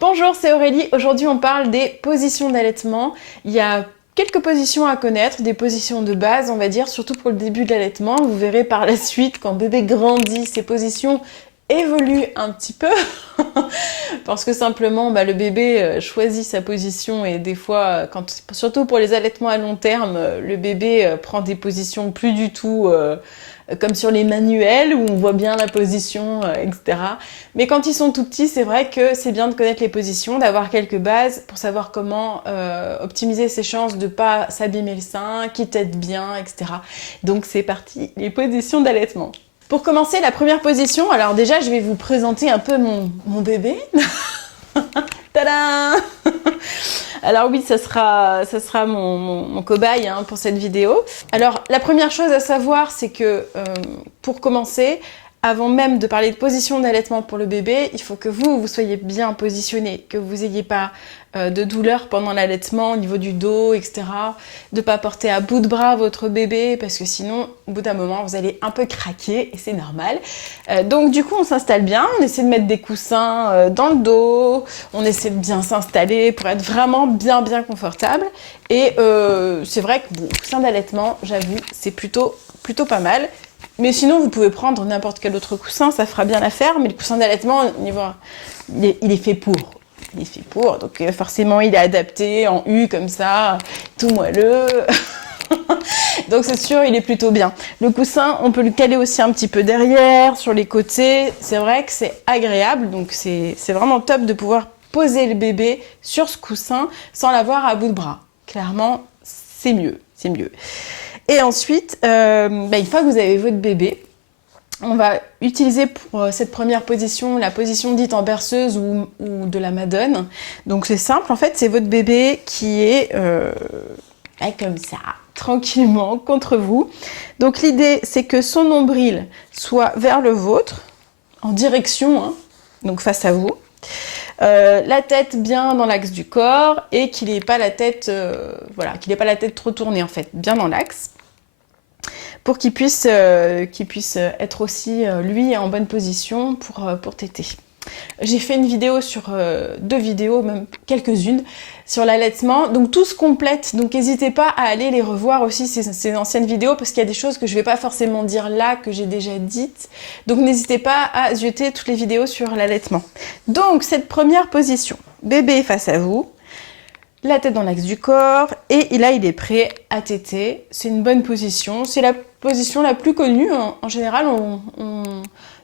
Bonjour, c'est Aurélie. Aujourd'hui, on parle des positions d'allaitement. Il y a quelques positions à connaître, des positions de base, on va dire, surtout pour le début de l'allaitement. Vous verrez par la suite, quand bébé grandit, ces positions évoluent un petit peu parce que simplement le bébé choisit sa position et des fois, surtout pour les allaitements à long terme, le bébé prend des positions plus du tout comme sur les manuels où on voit bien la position, etc. Mais quand ils sont tout petits, c'est vrai que c'est bien de connaître les positions, d'avoir quelques bases pour savoir comment optimiser ses chances de pas s'abîmer le sein, qui tète bien, etc. Donc c'est parti, les positions d'allaitement. Pour commencer, la première position, alors déjà je vais vous présenter un peu mon bébé. Tadam! Alors oui, ça sera mon cobaye pour cette vidéo. Alors la première chose à savoir, c'est que pour commencer, avant même de parler de position d'allaitement pour le bébé, il faut que vous soyez bien positionné, que vous n'ayez pas de douleur pendant l'allaitement au niveau du dos, etc. De ne pas porter à bout de bras votre bébé, parce que sinon, au bout d'un moment, vous allez un peu craquer, et c'est normal. Donc du coup, on s'installe bien, on essaie de mettre des coussins dans le dos, on essaie de bien s'installer pour être vraiment bien confortable. Et c'est vrai que le coussin d'allaitement, j'avoue, c'est plutôt pas mal. Mais sinon, vous pouvez prendre n'importe quel autre coussin, ça fera bien l'affaire. Mais le coussin d'allaitement, il est fait pour. Il est fait pour, donc forcément, il est adapté en U comme ça, tout moelleux. Donc c'est sûr, il est plutôt bien. Le coussin, on peut le caler aussi un petit peu derrière, sur les côtés. C'est vrai que c'est agréable, donc c'est vraiment top de pouvoir poser le bébé sur ce coussin sans l'avoir à bout de bras. Clairement, c'est mieux, c'est mieux. Et ensuite, une fois que vous avez votre bébé, on va utiliser pour cette première position la position dite en berceuse ou de la madone. Donc c'est simple, en fait, c'est votre bébé qui est comme ça, tranquillement contre vous. Donc l'idée, c'est que son nombril soit vers le vôtre, en direction, donc face à vous. La tête bien dans l'axe du corps et qu'il n'ait pas la tête, qu'il n'ait pas la tête trop tournée en fait, bien dans l'axe, pour qu'il puisse être aussi lui en bonne position pour téter. J'ai fait une vidéo deux vidéos, même quelques-unes, sur l'allaitement. Donc tout se complète, donc n'hésitez pas à aller les revoir aussi, ces anciennes vidéos, parce qu'il y a des choses que je ne vais pas forcément dire là, que j'ai déjà dites. Donc n'hésitez pas à zioter toutes les vidéos sur l'allaitement. Donc cette première position, bébé face à vous, la tête dans l'axe du corps, et là il est prêt à téter. C'est une bonne position, c'est la position la plus connue. En général,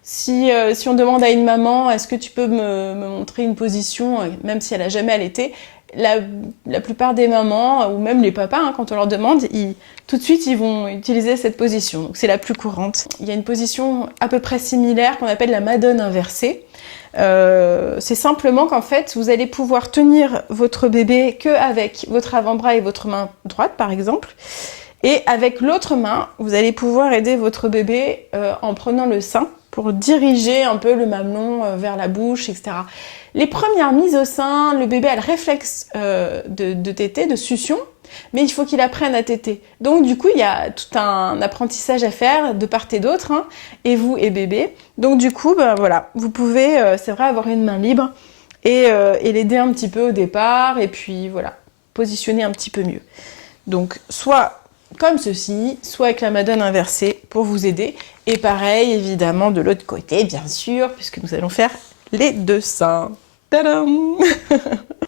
si on demande à une maman, est-ce que tu peux me montrer une position, même si elle n'a jamais allaité, la plupart des mamans, ou même les papas, quand on leur demande, tout de suite ils vont utiliser cette position. Donc c'est la plus courante. Il y a une position à peu près similaire qu'on appelle la madone inversée. C'est simplement qu'en fait, vous allez pouvoir tenir votre bébé qu'avec votre avant-bras et votre main droite, par exemple. Et avec l'autre main, vous allez pouvoir aider votre bébé en prenant le sein pour diriger un peu le mamelon vers la bouche, etc. Les premières mises au sein, le bébé a le réflexe de téter, de succion, mais il faut qu'il apprenne à téter. Donc du coup, il y a tout un apprentissage à faire de part et d'autre, et vous et bébé. Donc du coup, voilà, vous pouvez, c'est vrai, avoir une main libre et l'aider un petit peu au départ, et puis voilà, positionner un petit peu mieux. Donc soit comme ceci, soit avec la madone inversée pour vous aider. Et pareil, évidemment, de l'autre côté, bien sûr, puisque nous allons faire les deux seins. Tadam!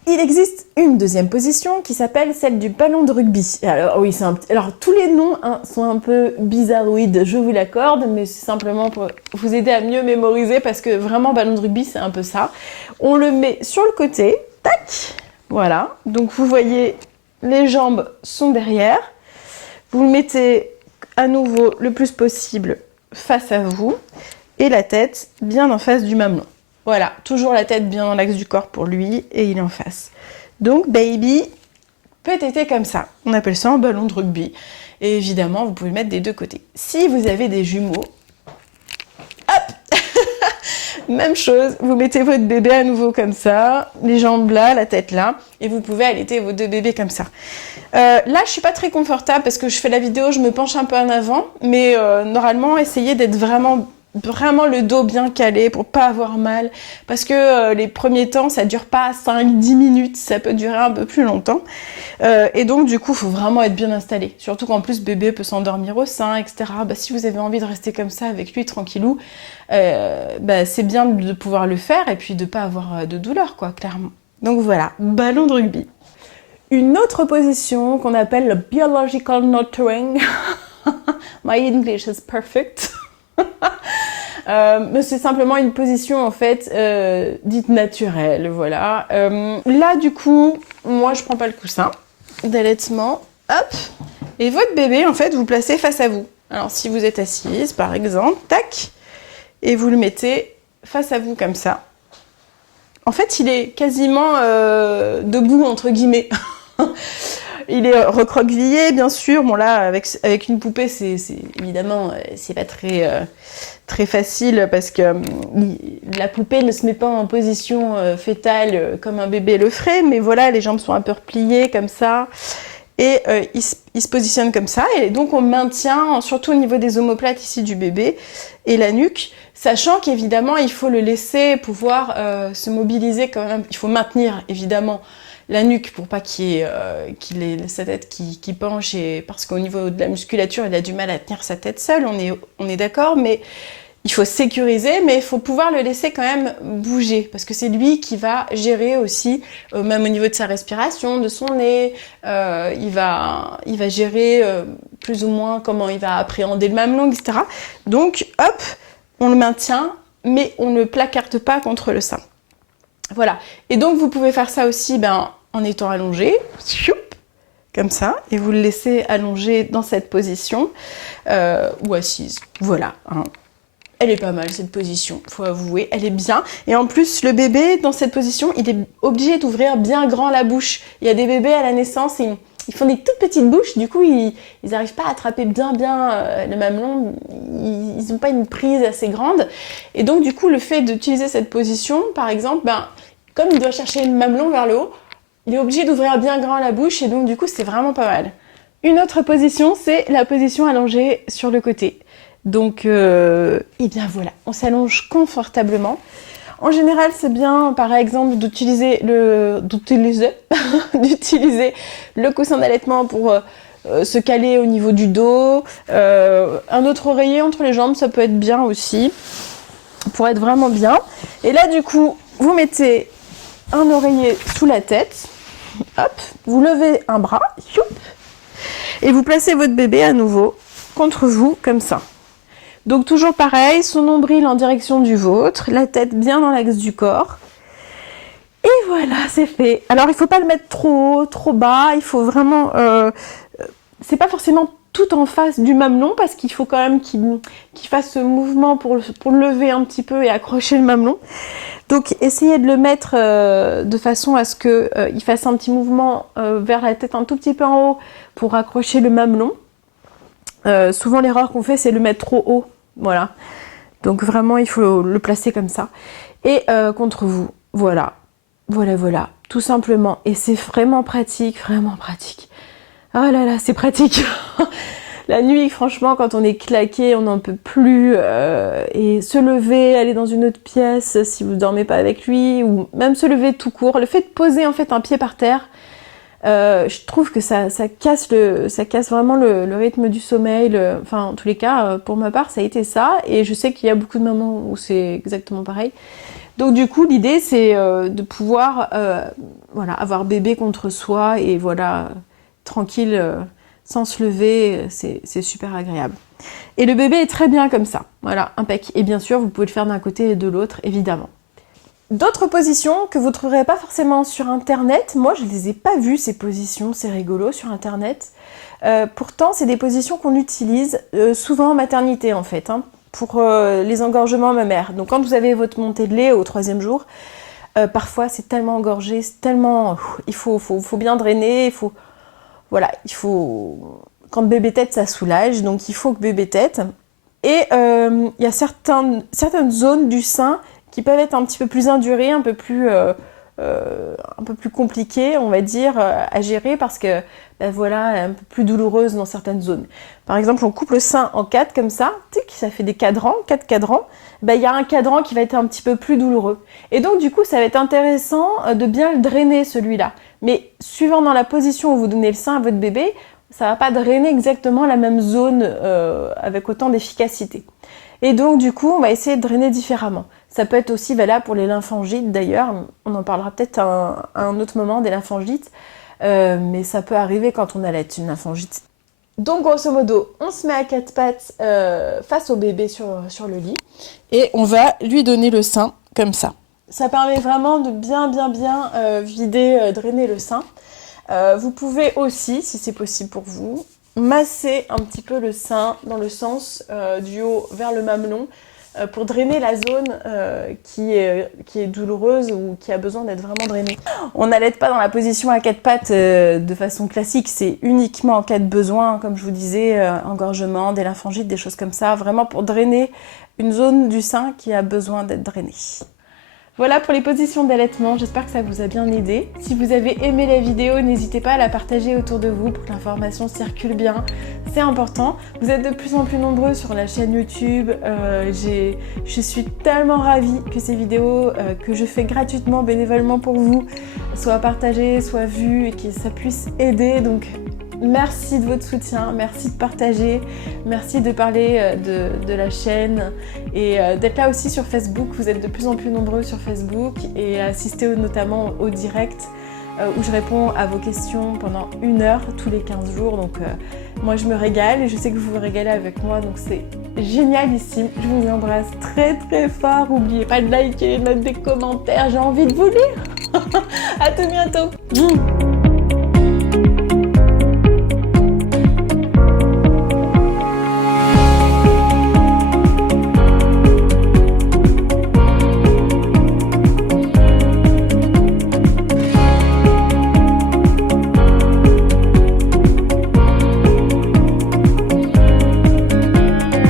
Il existe une deuxième position qui s'appelle celle du ballon de rugby. Alors oui, alors tous les noms sont un peu bizarroïdes, je vous l'accorde, mais c'est simplement pour vous aider à mieux mémoriser, parce que vraiment, ballon de rugby, c'est un peu ça. On le met sur le côté, tac, voilà. Donc vous voyez, les jambes sont derrière. Vous le mettez à nouveau le plus possible face à vous et la tête bien en face du mamelon. Voilà, toujours la tête bien dans l'axe du corps pour lui et il est en face. Donc baby peut téter comme ça. On appelle ça un ballon de rugby. Et évidemment, vous pouvez le mettre des deux côtés. Si vous avez des jumeaux, hop, même chose, vous mettez votre bébé à nouveau comme ça, les jambes là, la tête là, et vous pouvez allaiter vos deux bébés comme ça. Là, je suis pas très confortable parce que je fais la vidéo, je me penche un peu en avant, mais normalement, essayez d'être vraiment vraiment le dos bien calé pour pas avoir mal, parce que les premiers temps ça dure pas 5-10 minutes, ça peut durer un peu plus longtemps, et donc du coup faut vraiment être bien installé, surtout qu'en plus bébé peut s'endormir au sein, etc. Bah, si vous avez envie de rester comme ça avec lui tranquillou, c'est bien de pouvoir le faire et puis de pas avoir de douleur quoi, clairement. Donc voilà, ballon de rugby. Une autre position qu'on appelle le biological nurturing. My English is perfect. Mais c'est simplement une position en fait dite naturelle, voilà. Là du coup, moi je prends pas le coussin d'allaitement, hop, et votre bébé en fait vous le placez face à vous. Alors si vous êtes assise par exemple, tac, et vous le mettez face à vous comme ça. En fait il est quasiment debout entre guillemets. Il est recroquevillé, bien sûr. Bon là, avec une poupée, c'est évidemment, c'est pas très facile parce que la poupée ne se met pas en position fétale comme un bébé le ferait. Mais voilà, les jambes sont un peu repliées comme ça. Et il se positionne comme ça. Et donc, on maintient, surtout au niveau des omoplates ici du bébé et la nuque, sachant qu'évidemment, il faut le laisser pouvoir se mobiliser quand même. Il faut maintenir, évidemment, la nuque pour pas qu'il ait sa tête qui penche, et parce qu'au niveau de la musculature il a du mal à tenir sa tête seul, on est d'accord, mais il faut sécuriser, mais il faut pouvoir le laisser quand même bouger, parce que c'est lui qui va gérer aussi, même au niveau de sa respiration, de son nez, il va gérer plus ou moins comment il va appréhender le mamelon, etc. Donc hop, on le maintient, mais on ne le placarde pas contre le sein. Voilà, et donc vous pouvez faire ça aussi en étant allongé, comme ça, et vous le laissez allongé dans cette position, ou assise, voilà. Hein. Elle est pas mal cette position, faut avouer, elle est bien. Et en plus, le bébé, dans cette position, il est obligé d'ouvrir bien grand la bouche. Il y a des bébés à la naissance, ils font des toutes petites bouches, du coup ils n'arrivent pas à attraper bien le mamelon, ils n'ont pas une prise assez grande. Et donc du coup, le fait d'utiliser cette position, par exemple, comme il doit chercher le mamelon vers le haut, il est obligé d'ouvrir bien grand la bouche, et donc du coup c'est vraiment pas mal. Une autre position, c'est la position allongée sur le côté. Donc, et bien voilà, on s'allonge confortablement. En général, c'est bien, par exemple, d'utiliser le coussin d'allaitement pour se caler au niveau du dos. Un autre oreiller entre les jambes, ça peut être bien aussi, pour être vraiment bien. Et là, du coup, vous mettez un oreiller sous la tête, hop, vous levez un bras, youp, et vous placez votre bébé à nouveau contre vous, comme ça. Donc toujours pareil, son nombril en direction du vôtre, la tête bien dans l'axe du corps. Et voilà, c'est fait. Alors il ne faut pas le mettre trop haut, trop bas, il faut vraiment... c'est pas forcément tout en face du mamelon, parce qu'il faut quand même qu'il fasse ce mouvement pour lever un petit peu et accrocher le mamelon. Donc essayez de le mettre de façon à ce qu'il fasse un petit mouvement vers la tête un tout petit peu en haut pour accrocher le mamelon. Souvent l'erreur qu'on fait, c'est le mettre trop haut. Voilà. Donc vraiment, il faut le placer comme ça. Et contre vous. Voilà. Voilà. Tout simplement. Et c'est vraiment pratique, vraiment pratique. Oh là là, c'est pratique. La nuit, franchement, quand on est claqué, on n'en peut plus. Et se lever, aller dans une autre pièce si vous ne dormez pas avec lui, ou même se lever tout court. Le fait de poser en fait un pied par terre, je trouve que ça casse vraiment le rythme du sommeil. Enfin, en tous les cas, pour ma part, ça a été ça. Et je sais qu'il y a beaucoup de moments où c'est exactement pareil. Donc du coup, l'idée, c'est de pouvoir avoir bébé contre soi et voilà, tranquille, sans se lever. C'est super agréable. Et le bébé est très bien comme ça. Voilà, impec. Et bien sûr, vous pouvez le faire d'un côté et de l'autre, évidemment. D'autres positions que vous ne trouverez pas forcément sur internet, moi je ne les ai pas vues ces positions, c'est rigolo sur internet. Pourtant c'est des positions qu'on utilise souvent en maternité en fait, pour les engorgements mammaires. Donc quand vous avez votre montée de lait au 3e jour, parfois c'est tellement engorgé, c'est tellement... il faut bien drainer, quand bébé tète ça soulage, donc il faut que bébé tète. Et il y a certaines zones du sein qui peuvent être un petit peu plus indurées, un peu plus un peu plus compliquée, on va dire, à gérer parce que ben voilà, elle est un peu plus douloureuse dans certaines zones. Par exemple, on coupe le sein en 4 comme ça, ça fait des cadrans, 4 cadrans. Ben, il y a un cadran qui va être un petit peu plus douloureux. Et donc du coup, ça va être intéressant de bien le drainer celui-là. Mais suivant dans la position où vous donnez le sein à votre bébé, ça va pas drainer exactement la même zone avec autant d'efficacité. Et donc du coup, on va essayer de drainer différemment. Ça peut être aussi valable pour les lymphangites d'ailleurs, on en parlera peut-être à un autre moment des lymphangites, mais ça peut arriver quand on allait une lymphangite. Donc grosso modo, on se met à 4 pattes face au bébé sur le lit et on va lui donner le sein comme ça. Ça permet vraiment de bien vider, drainer le sein. Vous pouvez aussi, si c'est possible pour vous, masser un petit peu le sein dans le sens du haut vers le mamelon pour drainer la zone qui est douloureuse ou qui a besoin d'être vraiment drainée. On n'allaite pas dans la position à 4 pattes de façon classique, c'est uniquement en cas de besoin, comme je vous disais, engorgement, des lymphangites, des choses comme ça, vraiment pour drainer une zone du sein qui a besoin d'être drainée. Voilà pour les positions d'allaitement, j'espère que ça vous a bien aidé. Si vous avez aimé la vidéo, n'hésitez pas à la partager autour de vous pour que l'information circule bien, c'est important. Vous êtes de plus en plus nombreux sur la chaîne YouTube, je suis tellement ravie que ces vidéos que je fais gratuitement, bénévolement pour vous, soient partagées, soient vues et que ça puisse aider. Donc merci de votre soutien, merci de partager, merci de parler de la chaîne et d'être là aussi sur Facebook. Vous êtes de plus en plus nombreux sur Facebook et assister notamment au direct où je réponds à vos questions pendant 1 heure tous les 15 jours. Donc moi je me régale et je sais que vous vous régalez avec moi, donc c'est génialissime. Je vous embrasse très fort. N'oubliez pas de liker, de mettre des commentaires, j'ai envie de vous lire. À tout bientôt.